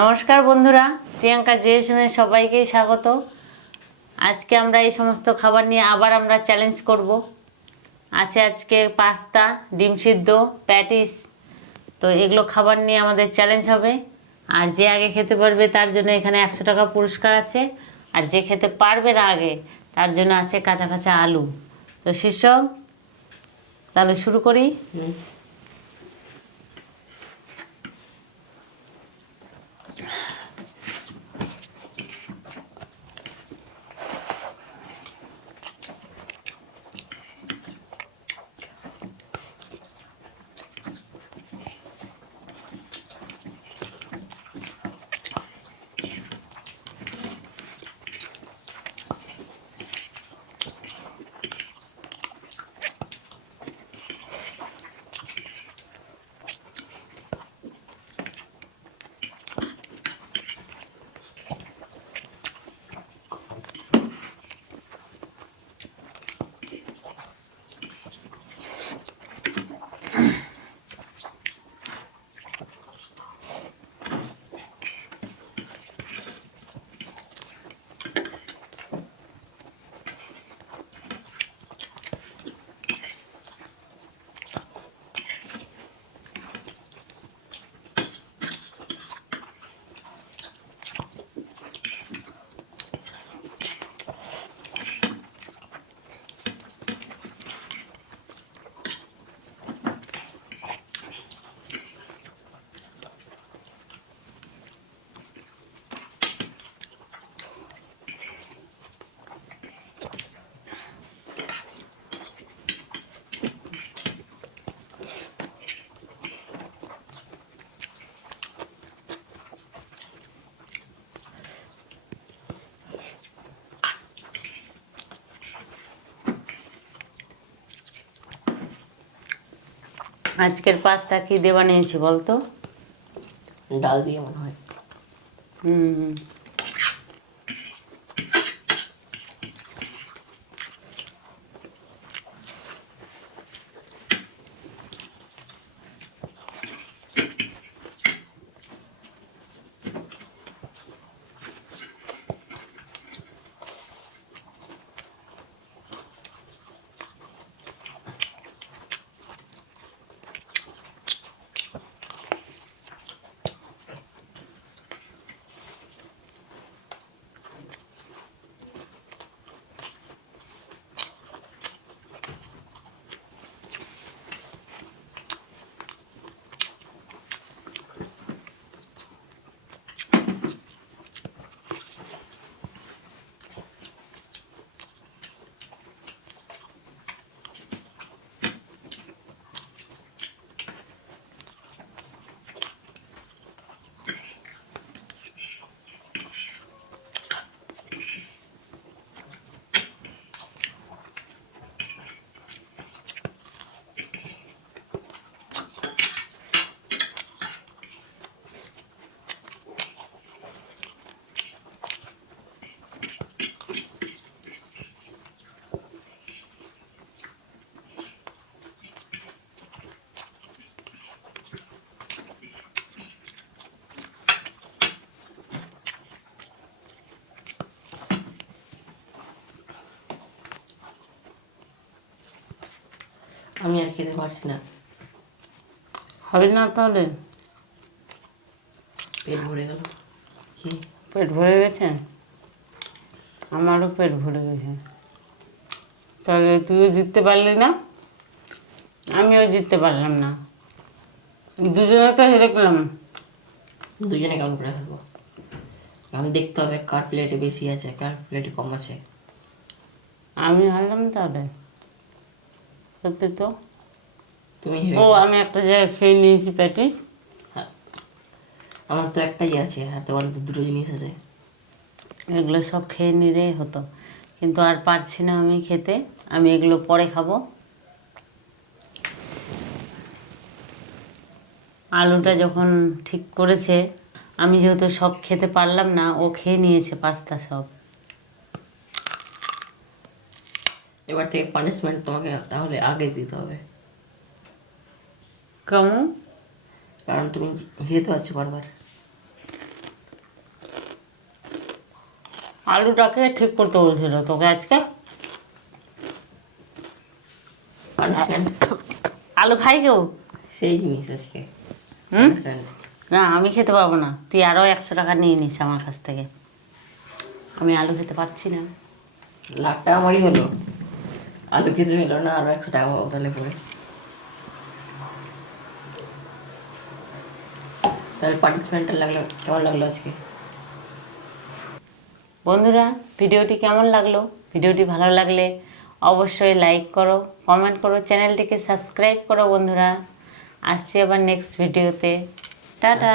নমস্কার বন্ধুরা, প্রিয়াঙ্কা JSM এর সবাইকেই স্বাগত। আজকে আমরা এই সমস্ত খাবার নিয়ে আবার আমরা চ্যালেঞ্জ করব। আজকে পাস্তা, ডিম সিদ্ধ, প্যাটিস, তো এগুলো খাবার নিয়ে আমাদের চ্যালেঞ্জ হবে। আর যে আগে খেতে পারবে তার জন্য এখানে 100 টাকা পুরস্কার আছে, আর যে খেতে পারবে না আগে তার জন্য আছে কাঁচা কাঁচা আলু। তো শীর্ষক, তাহলে শুরু করি। আজকের পাস্তা কি দিয়ে বানিয়েছি বলতো? ডাল দিয়ে মনে হয়। আমি আর খেতে পারছি না। হবে না তাহলে? পেট ভরে গেল। কি পেট ভরে গেছে? আমারও পেট ভরে গেছে। তাহলে তুইও জিততে পারলি না, আমিও জিততে পারলাম না, দুজনে তো হেরে গেলাম। দুজনে কেমন করে খেলবো? আমি দেখতে হবে কার প্লেটে বেশি আছে, কার প্লেটে কম আছে। আমি হারলাম তাহলে, সত্যি তো। তুমি আমি একটা জায়গায় খেয়ে নিয়েছি প্যাটিস। হ্যাঁ, আমার তো একটাই আছে, আর তোমার তো দুটো জিনিস আছে। এগুলো সব খেয়ে নিলেই হতো, কিন্তু আর পারছি না আমি খেতে। আমি এগুলো পরে খাবো। আলুটা যখন ঠিক করেছে, আমি যেহেতু সব খেতে পারলাম না, ও খেয়ে নিয়েছে পাস্তা সব। এবার থেকে পানিশমেন্ট তোমাকে তাহলে আগে দিতে হবে। কেমন? কারণ তুমি হেরে তো আছো বারবার। আলুটাকে ঠিক করতে বলছিল তোকে আজকে। পানিশমেন্ট আলু খাই কেউ? সেই জিনিস আজকে। হুম? Punishment। না আমি খেতে পারবো না, তুই আরও 100 টাকা নিয়ে নিস আমার কাছ থেকে। আমি আলু খেতে পারছি না। লাটটা আমারই হলো, আলু খেতে নিল না, আরো 100 টাকা তাহলে পরে। তাহলে পার্টিসিপেন্টটা লাগলো, কেমন লাগলো আজকে? বন্ধুরা ভিডিওটি কেমন লাগলো? ভিডিওটি ভালো লাগলে অবশ্যই লাইক করো, কমেন্ট করো, চ্যানেলটিকে সাবস্ক্রাইব করো বন্ধুরা। আসছি আবার নেক্সট ভিডিওতে। টাটা।